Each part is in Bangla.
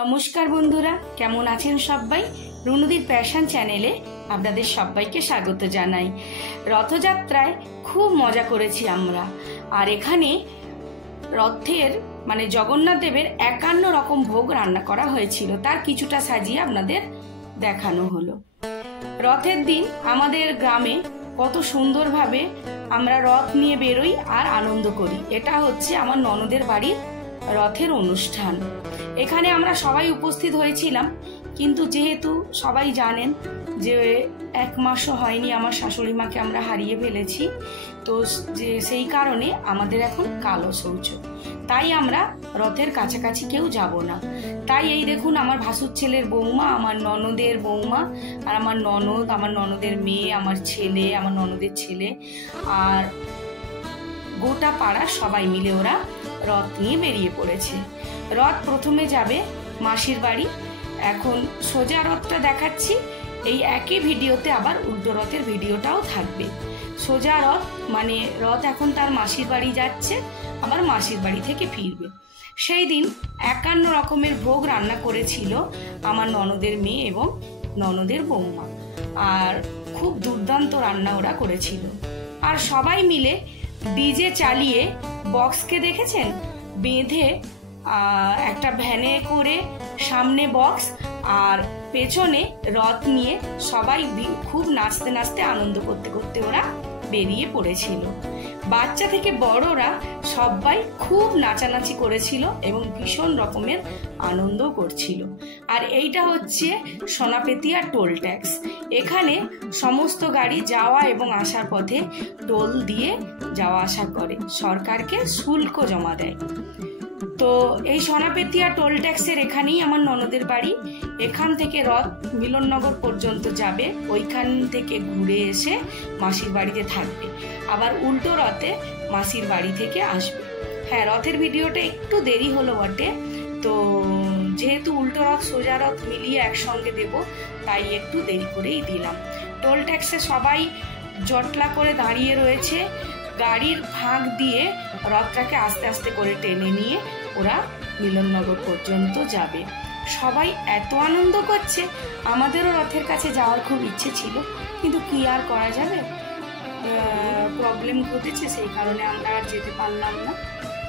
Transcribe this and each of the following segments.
নমস্কার বন্ধুরা, কেমন আছেন সবাই? রুনুদির প্যাশন চ্যানেলে আপনাদের সবাইকে স্বাগত জানাই। রথযাত্রায় খুব মজা করেছি আমরা। আর এখানে রথের জগন্নাথ দেবের 51 রকম ভোগ রান্না করা হয়েছিল, তার কিছুটা সাজিয়ে আপনাদের দেখানো হলো। রথের দিন আমাদের গ্রামে কত সুন্দরভাবে আমরা রথ নিয়ে বেরোই আর আনন্দ করি। এটা হচ্ছে আমার ননদের বাড়ির রথের অনুষ্ঠান। এখানে আমরা সবাই উপস্থিত হয়েছিলাম, কিন্তু যেহেতু সবাই জানেন যে 1 মাসও হয়নি আমার শাশুড়ি মাকে আমরা হারিয়ে ফেলেছি, তো যে সেই কারণে আমাদের এখন কালো শৌচ, তাই আমরা রথের কাছাকাছি কেউ যাব না। তাই এই দেখুন আমার ভাসুর ছেলের বৌমা, আমার ননদের বৌমা, আর আমার ননদ, আমার ননদের মেয়ে, আমার ছেলে, আমার ননদের ছেলে, আর গোটা পাড়া সবাই মিলে ওরা রথ নিয়ে বেরিয়ে পড়েছে। রথ প্রথমে যাবে মাসির বাড়ি। এখন সোজা রথটা দেখাচ্ছি, এই একই ভিডিওতে আবার উল্টো রথের ভিডিওটাও থাকবে। সোজা রথ রথ এখন তার মাসির বাড়ি যাচ্ছে, আবার মাসির বাড়ি থেকে ফিরবে। সেই দিন 51 রকমের ভোগ রান্না করেছিল আমার ননদের মেয়ে এবং ননদের বৌমা, আর খুব দুর্দান্ত রান্না ওরা করেছিল। আর সবাই মিলে ডিজে চালিয়ে, বক্সকে দেখেছেন বেঁধে, একটা ভ্যানে করে সামনে বক্স আর পেছনে রথ নিয়ে সবাই খুব নাচতে নাচতে আনন্দ করতে করতে ওরা বেরিয়ে পড়েছিল। বাচ্চা থেকে বড়রা সবাই খুব নাচানাচি করেছিল এবং ভীষণ রকমের আনন্দ করছিল। আর এইটা হচ্ছে সোনাপেতিয়া টোল ট্যাক্স। এখানে সমস্ত গাড়ি যাওয়া এবং আসার পথে টোল দিয়ে যাওয়া আসা করে, সরকারকে শুল্ক জমা দেয়। তো এই সোনাপেতিয়া টোল ট্যাক্সের এখানেই আমার ননদের বাড়ি। এখান থেকে রথ মিলননগর পর্যন্ত যাবে, ওইখান থেকে ঘুরে এসে মাসির বাড়িতে থাকবে, আবার উল্টো রথে মাসির বাড়ি থেকে আসবে। হ্যাঁ, রথের ভিডিওটা একটু দেরি হলো বটে, তো যেহেতু উল্টো রথ সোজা রথ মিলিয়ে একসঙ্গে দেব, তাই একটু দেরি করেই দিলাম। টোল ট্যাক্সে সবাই জটলা করে দাঁড়িয়ে রয়েছে, গাড়ির ফাঁক দিয়ে রথটাকে আস্তে আস্তে করে টেনে নিয়ে ওরা মিলননগর পর্যন্ত যাবে। সবাই এত আনন্দ করছে, আমাদেরও রথের কাছে যাওয়ার খুব ইচ্ছে ছিল, কিন্তু কি আর করা যাবে, প্রবলেম ঘটেছে, সেই কারণে আমরা আর যেতে পারলাম না।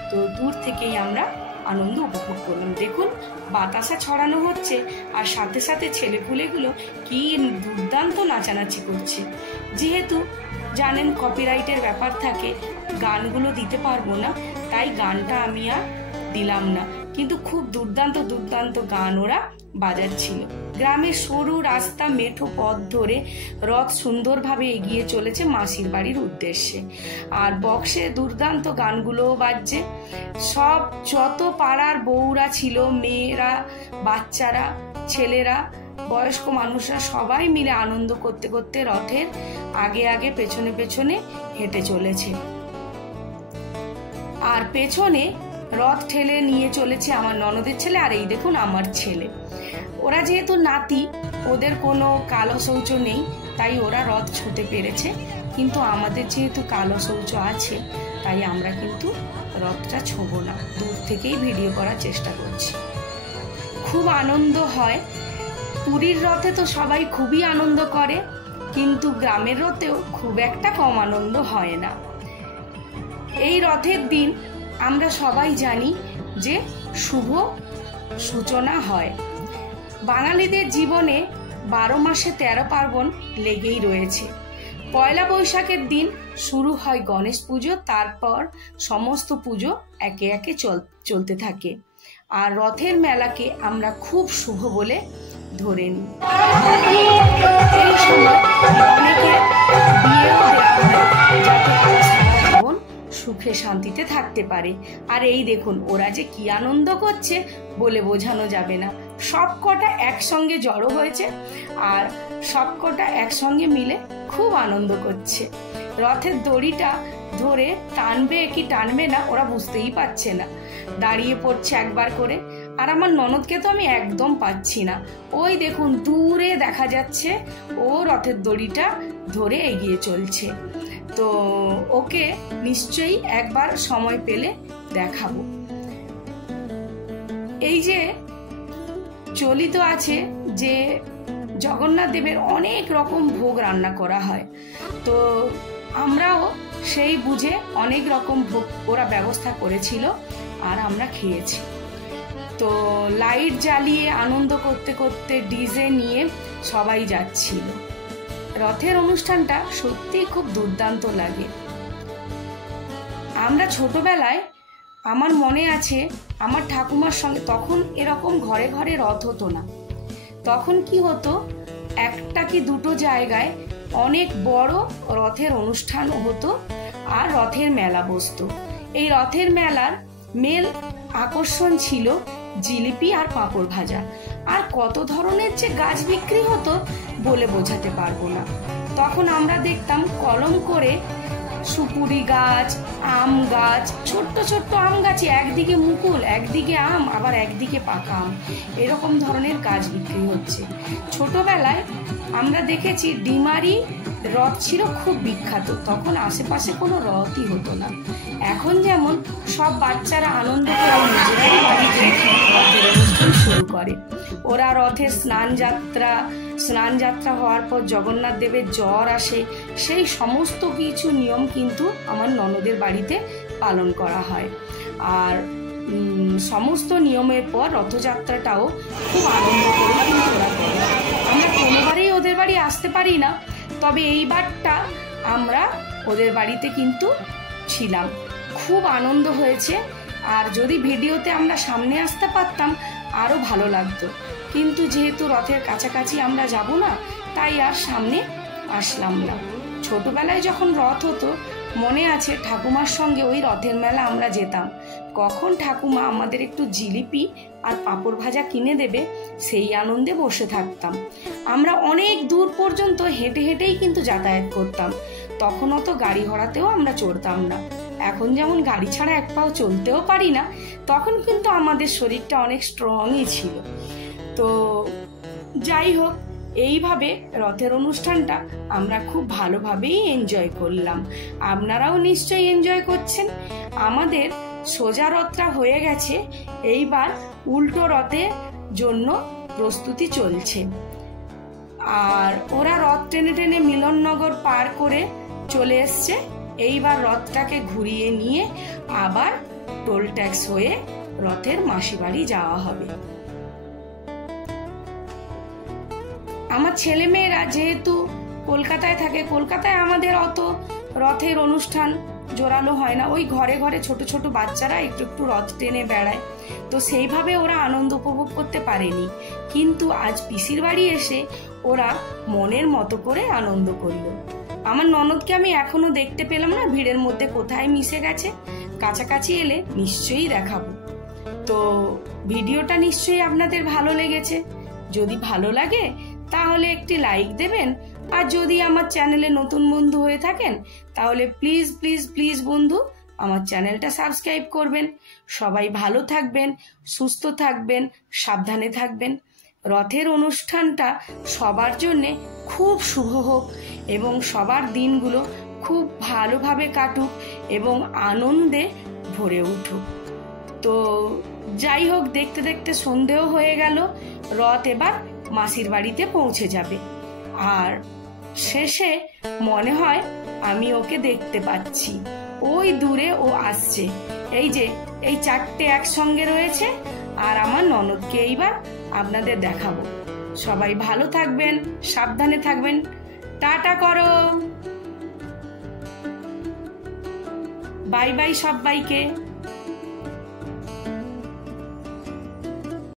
তো দূর থেকেই আমরা আনন্দ উপভোগ করলাম। দেখুন বাতাসা ছড়ানো হচ্ছে, আর সাথে সাথে ছেলেপুলেগুলো কি দুর্দান্ত নাচানাচি করছে। যেহেতু জানেন কপিরাইটের ব্যাপার থাকে, গানগুলো দিতে পারবো না, তাই গানটা আমি আর দিলাম না, কিন্তু খুব দুর্দান্ত দুর্দান্ত গান ওরা বাজাচ্ছিল। গ্রামের সরু রাস্তা, মেঠো পথ ধরে রথ সুন্দরভাবে এগিয়ে চলেছে মাসির বাড়ির উদ্দেশ্যে, আর বক্সে দুর্দান্ত গানগুলোও বাজছে। সব যত পাড়ার বউরা ছিল, মেয়েরা, বাচ্চারা, ছেলেরা, বয়স্ক মানুষরা সবাই মিলে আনন্দ করতে করতে রথের আগে আগে পেছনে পেছনে হেঁটে চলেছে। আর পেছনে রথ ঠেলে নিয়ে চলেছে আমার ননদের ছেলে, আর এই দেখুন আমার ছেলে। ওরা যেহেতু নাতি, ওদের কোনো কালো শৌচ নেই, তাই ওরা রথ ছুঁতে পেরেছে, কিন্তু আমাদের যেহেতু কালো শৌচ আছে, তাই আমরা কিন্তু রথটা ছোঁবো না, দূর থেকেই ভিডিও করার চেষ্টা করছি। খুব আনন্দ হয়। পুরীর রথে তো সবাই খুবই আনন্দ করে, কিন্তু গ্রামের রথেও খুব একটা কম আনন্দ হয় না। এই রথের দিন আমরা সবাই জানি যে শুভ সূচনা হয়। বাঙালিদের জীবনে 12 মাসে 13 পার্বণ লেগেই রয়েছে। পয়লা বৈশাখের দিন শুরু হয় গণেশ পুজো, তারপর সমস্ত পুজো একে একে চলতে থাকে। আর রথের মেলাকে আমরা খুব শুভ বলে ধরে নিই। এই সময় অনেকে বিয়েও দেওয়া হয়, যাতে জীবন সুখে শান্তিতে থাকতে পারে। আর এই দেখুন ওরা যে কি আনন্দ করছে বলে বোঝানো যাবে না। সব কটা একসঙ্গে জড়ো হয়েছে, আর সব কটা একসঙ্গে মিলে খুব আনন্দ করছে। রথের দড়িটা ধরে টানবে কি টানবে না ওরা বুঝতেই পারছে না, দাঁড়িয়ে পড়ছে একবার করে। আর আমার ননদকে তো আমি একদম পাচ্ছি না, ওই দেখুন দূরে দেখা যাচ্ছে ও রথের দড়িটা ধরে এগিয়ে চলছে। তো ওকে নিশ্চয়ই একবার সময় পেলে দেখাবো। এই যে চলিত আছে যে জগন্নাথ দেবের অনেক রকম ভোগ রান্না করা হয়। তো আমরাও সেই বুঝে অনেক রকম ভোগ ওরা ব্যবস্থা করেছিল আর আমরা খেয়েছি। তো লাইট জ্বালিয়ে আনন্দ করতে করতে ডিজে নিয়ে সবাই যাচ্ছিল। রথের অনুষ্ঠানটা সত্যি খুব দুর্দান্ত লাগে। আমরা ছোটবেলায়, আমার মনে আছে, আমার ঠাকুমার সঙ্গে তখন এরকম ঘরে ঘরে রথ হতো না। তখন কি হতো, একটা কি দুটো জায়গায় অনেক বড় রথের অনুষ্ঠান হতো আর রথের মেলা বসতো। এই রথের মেলার মেল আকর্ষণ ছিল জিলিপি আর পাঁপড় ভাজা, আর কত ধরনের যে গাছ বিক্রি হতো বলে বোঝাতে পারবো না। তখন আমরা দেখতাম কলম করে সুপুরি গাছ, আম গাছ, ছোট্ট ছোট্ট আম গাছে একদিকে মুকুল, একদিকে আম, আবার একদিকে পাকা আম, এরকম ধরনের গাছ বিক্রি হচ্ছে। ছোটবেলায় আমরা দেখেছি ডিমারি রথ ছিল খুব বিখ্যাত। তখন আশেপাশে কোনো রথই হতো না। এখন যেমন সব বাচ্চারা আনন্দ করে নিজেদের বাড়িতে রথের অনুষ্ঠান শুরু করে। ওরা রথের স্নান যাত্রা হওয়ার পর জগন্নাথ দেবের জ্বর আসে, সেই সমস্ত কিছু নিয়ম কিন্তু আমার ননদের বাড়িতে পালন করা হয়। আর সমস্ত নিয়মের পর রথযাত্রাটাও খুব আনন্দ করে কিন্তু ওরা করে। আমরা কোনোবারেই ওদের বাড়ি আসতে পারি না, তবে এইবারটা আমরা ওদের বাড়িতে কিন্তু ছিলাম। খুব আনন্দ হয়েছে। আর যদি ভিডিওতে আমরা সামনে আসতে পারতাম আরও ভালো লাগতো, কিন্তু যেহেতু রথের কাছাকাছি আমরা যাব না, তাই আর সামনে আসলাম না। ছোটবেলায় যখন রথ হতো মনে আছে, ঠাকুমার সঙ্গে ওই রথের মেলা আমরা যেতাম। কখন ঠাকুমা আমাদের একটু জিলিপি আর পাঁপড় ভাজা কিনে দেবে, সেই আনন্দে বসে থাকতাম। আমরা অনেক দূর পর্যন্ত হেঁটে হেঁটেই কিন্তু যাতায়াত করতাম। তখন অত গাড়ি ঘোড়াতেও আমরা চড়তাম না। এখন যেমন গাড়ি ছাড়া এক পাও চলতেও পারি না, তখন কিন্তু আমাদের শরীরটা অনেক স্ট্রংই ছিল। তো যাই হোক, এইভাবে রথের অনুষ্ঠানটা আমরা খুব ভালোভাবেই এনজয় করলাম। আপনারাও নিশ্চয়ই এনজয় করছেন। আমাদের সোজা রথটা হয়ে গেছে, এইবার উল্টো রথের জন্য প্রস্তুতি চলছে। আর ওরা রথ টেনে টেনে মিলননগর পার করে চলে এসছে। এইবার রথটাকে ঘুরিয়ে নিয়ে আবার টোল ট্যাক্স হয়ে রথের মাসি বাড়ি যাওয়া হবে। আমার ছেলে মেয়েরা যেহেতু কলকাতায় থাকে, কলকাতায় আমাদের অত রথের অনুষ্ঠান জোরালো হয় না। ওই ঘরে ঘরে ছোট ছোট বাচ্চারা একটু একটু রথ টেনে বেড়ায়, তো সেইভাবে ওরা আনন্দ উপভোগ করতে পারেনি। কিন্তু আজ পিসির বাড়ি এসে ওরা মনের মতো করে আনন্দ করলো। আমার ননদকে আমি এখনো দেখতে পেলাম না, ভিড়ের মধ্যে কোথায় মিশে গেছে। কাছাকাছি এলে নিশ্চয়ই দেখাবো। তো ভিডিওটা নিশ্চয়ই আপনাদের ভালো লেগেছে। যদি ভালো লাগে তাহলে একটি লাইক দেবেন, আর যদি আমার চ্যানেলে নতুন বন্ধু হয়ে থাকেন তাহলে প্লিজ প্লিজ প্লিজ বন্ধু আমার চ্যানেলটা সাবস্ক্রাইব করবেন। সবাই ভালো থাকবেন, সুস্থ থাকবেন, সাবধানে থাকবেন। রথের অনুষ্ঠানটা সবার জন্যে খুব শুভ হোক এবং সবার দিনগুলো খুব ভালোভাবে কাটুক এবং আনন্দে ভরে উঠুক। তো যাই হোক, দেখতে দেখতে সন্ধেও হয়ে গেল। রথ এবার মাসির বাড়িতে পৌঁছে যাবে। আর শেষে মনে হয় আমি ওকে দেখতে পাচ্ছি, ওই দূরে ও আসছে। এই যে এই চারটে একসঙ্গে রয়েছে, আর আমার ননদকে এইবার আপনাদের দেখাবো। সবাই ভালো থাকবেন, সাবধানে থাকবেন। টাটা করো, বাই বাই সবাইকে।